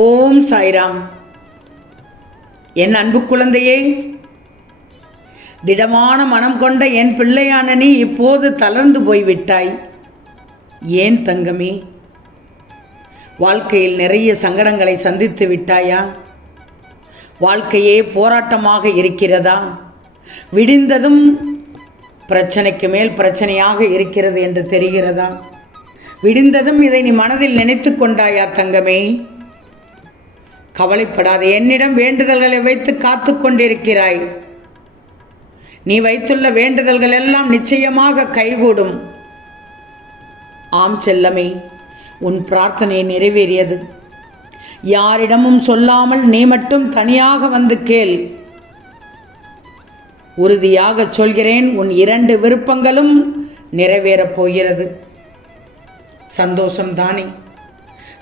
ஓம் சாய்ராம். என் அன்பு குழந்தையே திடமான மனம் கொண்ட என் பிள்ளையான நீ இப்போது தளர்ந்து போய்விட்டாய். ஏன் தங்கமே வாழ்க்கையில் நிறைய சங்கடங்களை சந்தித்து விட்டாயா? வாழ்க்கையே போராட்டமாக இருக்கிறதா? விடிந்ததும் பிரச்சனைக்கு மேல் பிரச்சனையாக இருக்கிறது என்று தெரிகிறதா? விடிந்ததும் இதை நீ மனதில் நினைத்து கொண்டாயா தங்கமே? கவலைப்படாத. என்னிடம் வேண்டுதல்களை வைத்து காத்து கொண்டிருக்கிறாய். நீ வைத்துள்ள வேண்டுதல்கள் எல்லாம் நிச்சயமாக கைகூடும். ஆம் செல்லமே உன் பிரார்த்தனை நிறைவேறியது. யாரிடமும் சொல்லாமல் நீ மட்டும் தனியாக வந்து கேள். உறுதியாக சொல்கிறேன் உன் இரண்டு விருப்பங்களும் நிறைவேறப் போகிறது. சந்தோஷம்தானே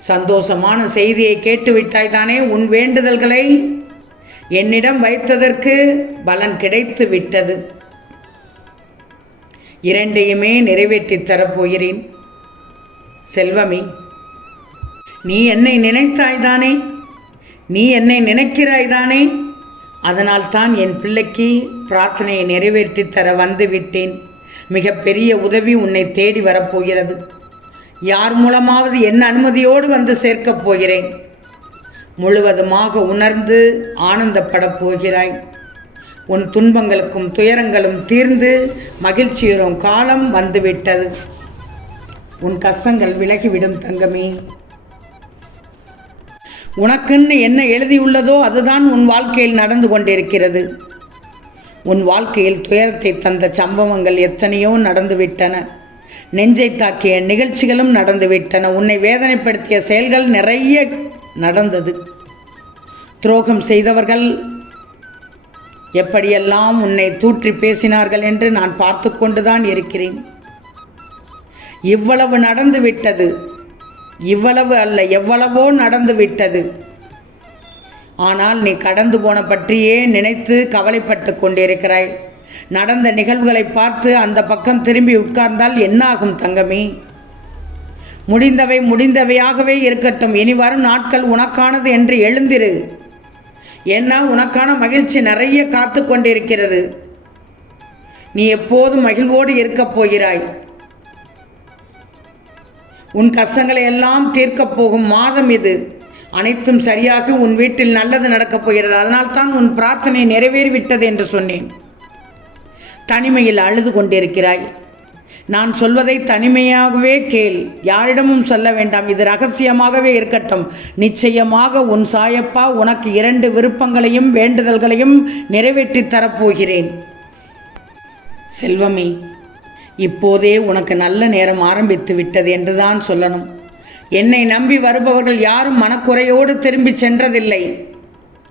சந்தோஷமான செய்தியை கேட்டுவிட்டாய் தானே உன் வேண்டுதல்களை என்னிடம் வைத்ததற்கு பலன் கிடைத்து விட்டது. இரண்டையுமே நிறைவேற்றித் தரப்போகிறேன். செல்வமே நீ என்னை நினைத்தாய்தானே? நீ என்னை நினைக்கிறாய்தானே? அதனால் தான் என் பிள்ளைக்கு பிரார்த்தனையை நிறைவேற்றித் தர வந்து விட்டேன். மிகப்பெரிய உதவி உன்னை தேடி வரப்போகிறது. யார் மூலமாவது என் அனுமதியோடு வந்து சேர்க்கப் போகிறேன். முழுவதுமாக உணர்ந்து ஆனந்தப்படப் போகிறாய். உன் துன்பங்களுக்கும் துயரங்களும் தீர்ந்து மகிழ்ச்சியுறும் காலம் வந்துவிட்டது. உன் கஷ்டங்கள் விலகிவிடும் தங்கமே. உனக்குன்னு என்ன எழுதியுள்ளதோ அதுதான் உன் வாழ்க்கையில் நடந்து கொண்டிருக்கிறது. உன் வாழ்க்கையில் துயரத்தை தந்த சம்பவங்கள் எத்தனையோ நடந்துவிட்டன. நெஞ்சை தாக்கிய நிகழ்ச்சிகளும் நடந்துவிட்டன. உன்னை வேதனைப்படுத்திய செயல்கள் நிறைய நடந்தது. துரோகம் செய்தவர்கள் எப்படியெல்லாம் உன்னை தூற்றி பேசினார்கள் என்று நான் பார்த்து கொண்டுதான் இருக்கிறேன். இவ்வளவு நடந்து விட்டது இவ்வளவு அல்ல எவ்வளவோ நடந்து விட்டது ஆனால் நீ கடந்து போன பற்றியே நினைத்து கவலைப்பட்டு கொண்டிருக்கிறாய். நடந்த நிகழ்வுகளை பார்த்து அந்த பக்கம் திரும்பி உட்கார்ந்தால் என்னாகும் தங்கமே? முடிந்தவை முடிந்தவையாகவே இருக்கட்டும். இனி வரும் நாட்கள் உனக்கானது என்று எழுந்திரு. ஏன்னா உனக்கான மகிழ்ச்சி நிறைய காத்து கொண்டிருக்கிறது. நீ எப்போதும் மகிழ்வோடு இருக்கப் போகிறாய். உன் கஷ்டங்களை எல்லாம் தீர்க்கப் போகும் மாதம் இது. அனைத்தும் சரியாக உன் வீட்டில் நல்லது நடக்கப் போகிறது. அதனால்தான் உன் பிரார்த்தனை நிறைவேறிவிட்டது என்று சொன்னேன். தனிமையில் அழுது கொண்டிருக்கிறாய். நான் சொல்வதை தனிமையாகவே கேள். யாரிடமும் சொல்ல வேண்டாம். இது ரகசியமாகவே இருக்கட்டும். நிச்சயமாக உன் சாயப்பா உனக்கு இரண்டு விருப்பங்களையும் வேண்டுதல்களையும் நிறைவேற்றித் தரப்போகிறேன். செல்வமே இப்போதே உனக்கு நல்ல நேரம் ஆரம்பித்து விட்டது என்றுதான் சொல்லணும். என்னை நம்பி வருபவர்கள் யாரும் மனக்குறையோடு திரும்பி சென்றதில்லை.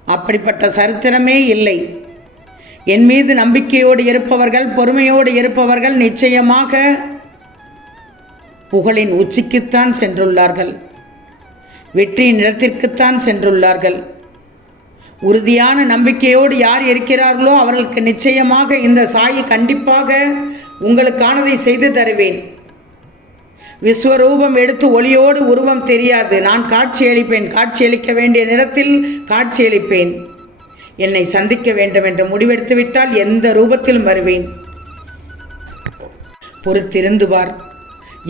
அப்படிப்பட்ட சரித்திரமே இல்லை. என் மீது நம்பிக்கையோடு இருப்பவர்கள் பொறுமையோடு இருப்பவர்கள் நிச்சயமாக புகழின் உச்சிக்குத்தான் சென்றுள்ளார்கள். வெற்றியின் இடத்திற்குத்தான் சென்றுள்ளார்கள். உறுதியான நம்பிக்கையோடு யார் இருக்கிறார்களோ அவர்களுக்கு நிச்சயமாக இந்த சாயி கண்டிப்பாக உங்களுக்கானதை செய்து தருவேன். விஸ்வரூபம் எடுத்து ஒளியோடு உருவம் தெரியாது. நான் காட்சியளிப்பேன் காட்சியளிக்க வேண்டிய நேரத்தில் காட்சியளிப்பேன் என்னை சந்திக்க வேண்டும் என்று முடிவெடுத்துவிட்டால் எந்த ரூபத்திலும் வருவேன். பொறுத்திருந்து பார்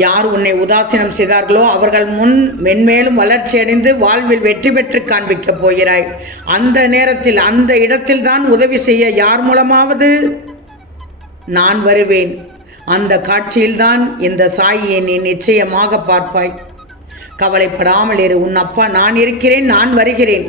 யார் உன்னை உதாசீனம் செய்தார்களோ அவர்கள் முன் மென்மேலும் வளர்ச்சியடைந்து வாழ்வில் வெற்றி பெற்று காண்பிக்கப் போகிறாய். அந்த நேரத்தில் அந்த இடத்தில்தான் உதவி செய்ய யார் மூலமாவது நான் வருவேன். அந்த காட்சியில்தான் இந்த சாயியை நீ நிச்சயமாக பார்ப்பாய். கவலைப்படாமல் இரு உன் அப்பா நான் இருக்கிறேன் நான் வருகிறேன்.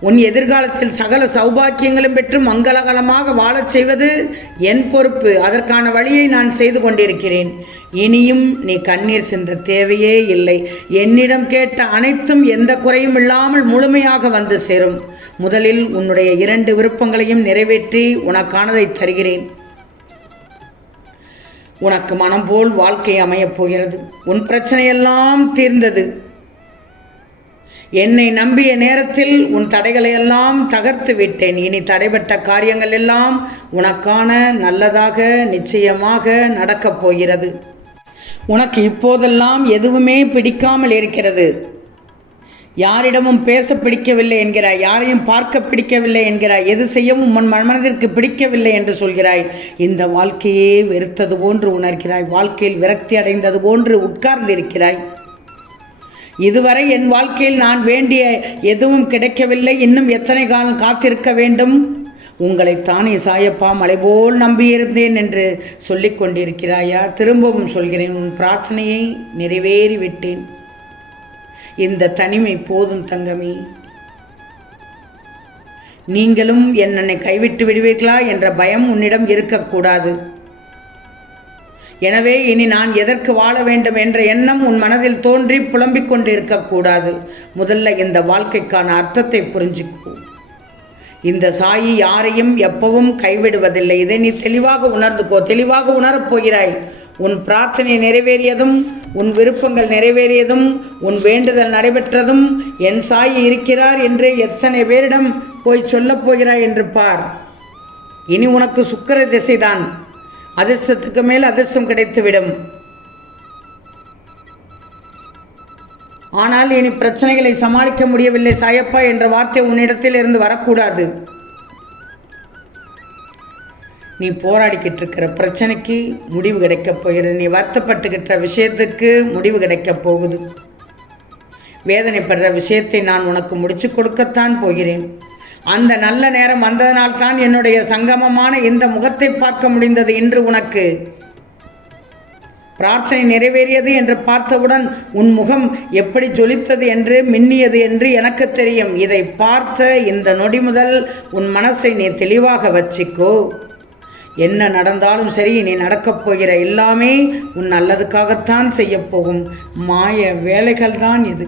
உன் எதிர்காலத்தில் சகல சௌபாக்கியங்களும் பெற்று மங்களகலமாக வாழச் செய்வது என் பொறுப்பு. அதற்கான வழியை நான் செய்து கொண்டிருக்கிறேன். இனியும் நீ கண்ணீர் சிந்த தேவையே இல்லை. என்னிடம் கேட்ட அனைத்தும் எந்த குறையும் இல்லாமல் முழுமையாக வந்து சேரும். முதலில் உன்னுடைய இரண்டு விருப்பங்களையும் நிறைவேற்றி உனக்கானதை தருகிறேன். உனக்கு மனம் போல் வாழ்க்கை அமையப் போகிறது. உன் பிரச்சனையெல்லாம் தீர்ந்தது. என்னை நம்பிய நேரத்தில் உன் தடைகளை எல்லாம் தகர்த்து விட்டேன் இனி தடைபட்ட காரியங்கள் எல்லாம் உனக்கான நல்லதாக நிச்சயமாக நடக்கப் போகிறது. உனக்கு இப்போதெல்லாம் எதுவுமே பிடிக்காமல் இருக்கிறது. யாரிடமும் பேச பிடிக்கவில்லை என்கிறாய். யாரையும் பார்க்க பிடிக்கவில்லை என்கிறாய். எது செய்யவும் உன் மனதிற்கு பிடிக்கவில்லை என்று சொல்கிறாய். இந்த வாழ்க்கையே வெறுத்தது போன்று உணர்கிறாய். வாழ்க்கையில் விரக்தி அடைந்தது போன்று உட்கார்ந்திருக்கிறாய். இதுவரை என் வாழ்க்கையில் நான் வேண்டிய எதுவும் கிடைக்கவில்லை. இன்னும் எத்தனை காலம் காத்திருக்க வேண்டும்? உங்களைத்தானே சாயப்பா மலைபோல் நம்பியிருந்தேன் என்று சொல்லிக் கொண்டிருக்கிறாயா? திரும்பவும் சொல்கிறேன் உன் பிரார்த்தனையை நிறைவேறிவிட்டேன். இந்த தனிமை போதும் தங்கமே. நீங்களும் என்னை கைவிட்டு விடுவீர்களா என்ற பயம் உன்னிடம் இருக்கக்கூடாது. எனவே இனி நான் எதற்கு வாழ வேண்டும் என்ற எண்ணம் உன் மனதில் தோன்றி புலம்பிக் கொண்டு இருக்கக்கூடாது முதல்ல இந்த வாழ்க்கைக்கான அர்த்தத்தை புரிஞ்சுக்கோ. இந்த சாயி யாரையும் எப்பவும் கைவிடுவதில்லை. இதை நீ தெளிவாக உணர்ந்துக்கோ. தெளிவாக உணரப் போகிறாய். உன் பிரார்த்தனை நிறைவேறியதும் உன் விருப்பங்கள் நிறைவேறியதும் உன் வேண்டுதல் நடைபெற்றதும் என் சாயி இருக்கிறார் என்று எத்தனை பேரிடம் போய் சொல்லப் போகிறாய் என்று பார். இனி உனக்கு சுக்கர திசைதான். அதிர்ஷ்டத்துக்கு மேல் அதிர்ஷ்டம் கிடைத்துவிடும். ஆனால் இனி பிரச்சனைகளை சமாளிக்க முடியவில்லை சாயப்பா என்ற வார்த்தை உன்னிடத்தில் இருந்து வரக்கூடாது. நீ போராடிக்கிட்டு இருக்கிற பிரச்சனைக்கு முடிவு கிடைக்கப் போகிறது. நீ வருத்தப்பட்டுக்கிட்ட விஷயத்துக்கு முடிவு கிடைக்கப் போகுது. வேதனைப்படுற விஷயத்தை நான் உனக்கு முடிச்சு கொடுக்கத்தான் போகிறேன். அந்த நல்ல நேரம் வந்ததனால்தான் என்னுடைய சங்கமமான இந்த முகத்தை பார்க்க முடிந்தது இன்று உனக்கு. பிரார்த்தனை நிறைவேறியது என்று பார்த்தவுடன் உன் முகம் எப்படி ஜொலித்தது என்று மின்னியது என்று எனக்கு தெரியும். இதை பார்த்த இந்த நொடி முதல் உன் மனசை நீ தெளிவாக வச்சிக்கோ. என்ன நடந்தாலும் சரி நீ நடக்கப் போகிற எல்லாமே உன் நல்லதுக்காகத்தான் செய்யப்போகும் மாய வேலைகள் தான் இது.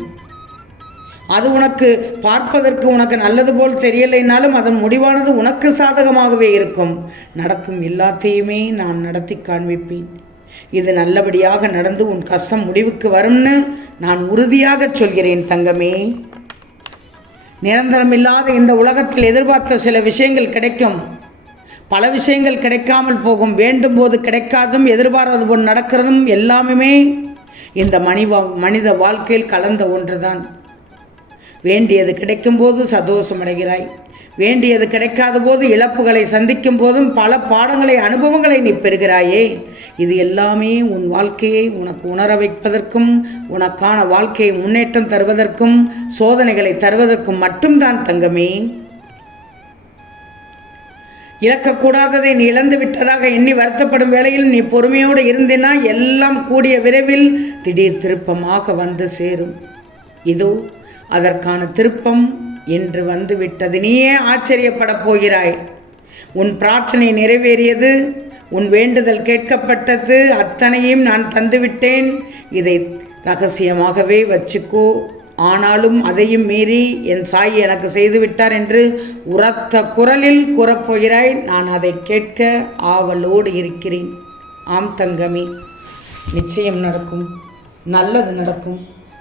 அது உனக்கு பார்ப்பதற்கு உனக்கு நல்லது போல் தெரியலைனாலும் அதன் முடிவானது உனக்கு சாதகமாகவே இருக்கும். நடக்கும் எல்லாத்தையுமே நான் நடத்தி காண்பிப்பேன். இது நல்லபடியாக நடந்து உன் கஷ்டம் முடிவுக்கு வரும்னு நான் உறுதியாக சொல்கிறேன் தங்கமே. நிரந்தரமில்லாத இந்த உலகத்தில் எதிர்பார்த்த சில விஷயங்கள் கிடைக்கும். பல விஷயங்கள் கிடைக்காமல் போகும். வேண்டும் போது கிடைக்காதும் எதிர்பாராத போது நடக்கிறதும் எல்லாமே இந்த மனித மனித வாழ்க்கையில் கலந்த ஒன்றுதான். வேண்டியது கிடைக்கும்போது சந்தோஷம் அடைகிறாய் வேண்டியது கிடைக்காத போது இழப்புகளை சந்திக்கும் போதும் பல பாடங்களை அனுபவங்களை நீ பெறுகிறாயே. இது எல்லாமே உன் வாழ்க்கையை உனக்கு உணர வைப்பதற்கும் உனக்கான வாழ்க்கையை முன்னேற்றம் தருவதற்கும் சோதனைகளை தருவதற்கும் மட்டும்தான் தங்கமே. இழக்கக்கூடாததை நீ இழந்து விட்டதாக எண்ணி வருத்தப்படும் வேளையில் நீ பொறுமையோடு இருந்தினா எல்லாம் கூடிய விரைவில் திடீர் திருப்பமாக வந்து சேரும். இதோ அதற்கான திருப்பம் என்று வந்துவிட்டது நீயே ஆச்சரியப்பட போகிறாய். உன் பிரார்த்தனை நிறைவேறியது உன் வேண்டுதல் கேட்கப்பட்டது அத்தனையும் நான் தந்துவிட்டேன். இதை ரகசியமாகவே வச்சுக்கோ. ஆனாலும் அதையும் மீறி என் சாய் எனக்கு செய்துவிட்டார் என்று உரத்த குரலில் கூறப்போகிறாய். நான் அதை கேட்க ஆவலோடு இருக்கிறேன். ஆம் தங்கமே நிச்சயம் நடக்கும் நல்லது நடக்கும்.